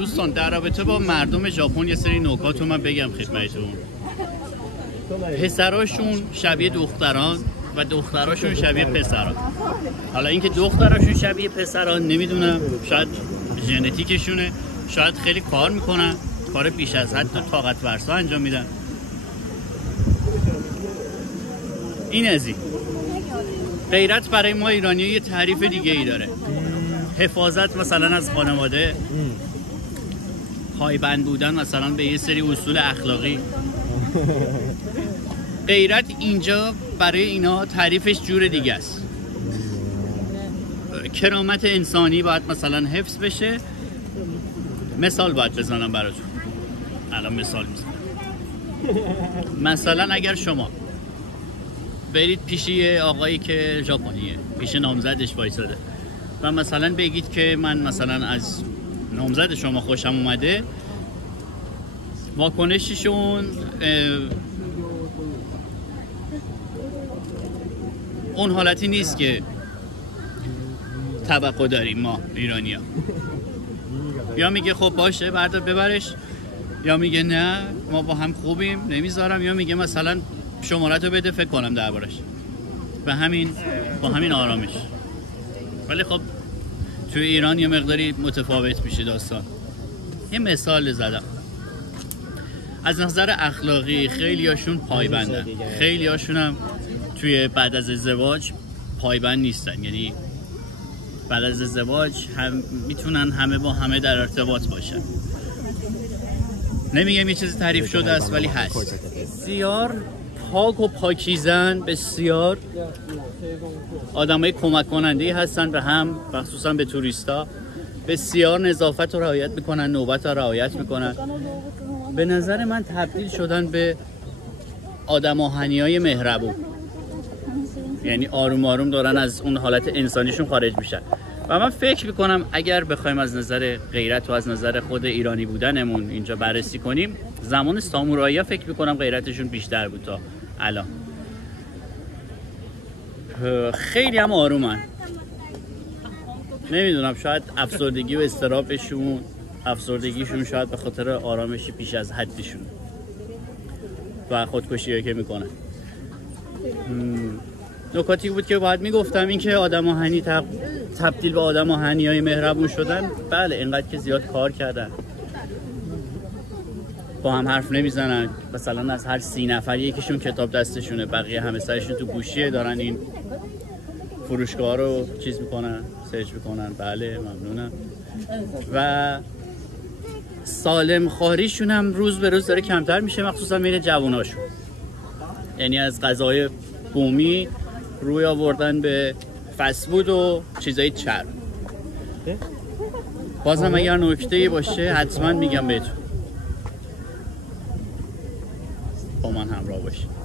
دوستان در رابطه با مردم ژاپن یه سری نکات رو من بگم خدمتتون. پسراشون شبیه دختران و دختراشون شبیه پسران. حالا اینکه دختراشون شبیه پسران نمیدونم، شاید ژنتیکشونه، شاید خیلی کار میکنن، کار بیش از حد و طاقت ورزا انجام میدن. این از این. غیرت برای ما ایرانی یه تعریف دیگه ای داره. حفاظت مثلا از خانواده، پایبند بودن مثلا به یه سری اصول اخلاقی. غیرت اینجا برای اینا تعریفش جور دیگه است. کرامت انسانی باید مثلا حفظ بشه. مثال باید بزنم براتون. الان مثال میزنم. مثلا اگر شما برید پیش یه آقایی که ژاپنیه، پیش نامزدش وایساده و مثلا بگید که من مثلا از نامزد شما خوشم اومده، واکنششون اون حالتی نیست که توقع داریم ما ایرانی‌ها. یا میگه خب باشه بردار ببرش، یا میگه نه ما با هم خوبیم نمیذارم، یا میگه مثلا شماره‌تو بده فکر کنم دربارش. با همین آرامش. ولی خب توی ایران یه مقداری متفاوت میشه داستان. یه مثال زدم. از نظر اخلاقی خیلی هاشون پایبندن، خیلی هاشون هم توی بعد از ازدواج پایبند نیستن. یعنی بعد از ازدواج هم میتونن همه با همه در ارتباط باشن. نمیگم یه چیزی تعریف شده است ولی هست. بسیار پاک و پاکیزن، بسیار آدمای کمک کننده هستن به هم، خصوصا به توریستا. بسیار نظافت رو رعایت میکنن، نوبت رو رعایت میکنن. به نظر من تبدیل شدن به آدم آهنیای مهربون. یعنی آروم آروم دارن از اون حالت انسانیشون خارج میشن. و من فکر میکنم اگر بخوایم از نظر غیرت و از نظر خود ایرانی بودنمون اینجا بررسی کنیم، زمان سامورایی‌ها فکر میکنم غیرتشون بیشتر بود تا الان. خیلی هم آرومن. نمیدونم شاید افسردگی و افسردگیشون شاید به خاطر آرامشی بیش از حدشون و خودکشی‌هایی که میکنن. نکاتی بود که باید میگفتم، این که آدم آهنی تبدیل به آدم آهنیای مهربون شدن. بله اینقدر که زیاد کار کردن، با هم حرف نمیزنن. مثلا از هر 30 نفر یکیشون کتاب دستشونه، بقیه همه سرشون تو گوشیه دارن این فروشگاه رو چیز میکنن، سرچ میکنن. بله ممنونم. و سالم خواریشون هم روز به روز داره کمتر میشه، مخصوصا بین جواناشون. یعنی از غذای بومی روی آوردن به فست فود و چیزای چرب. بازم اگر نکته‌ای باشه حتما میگم بهتون، با من همراه باشید.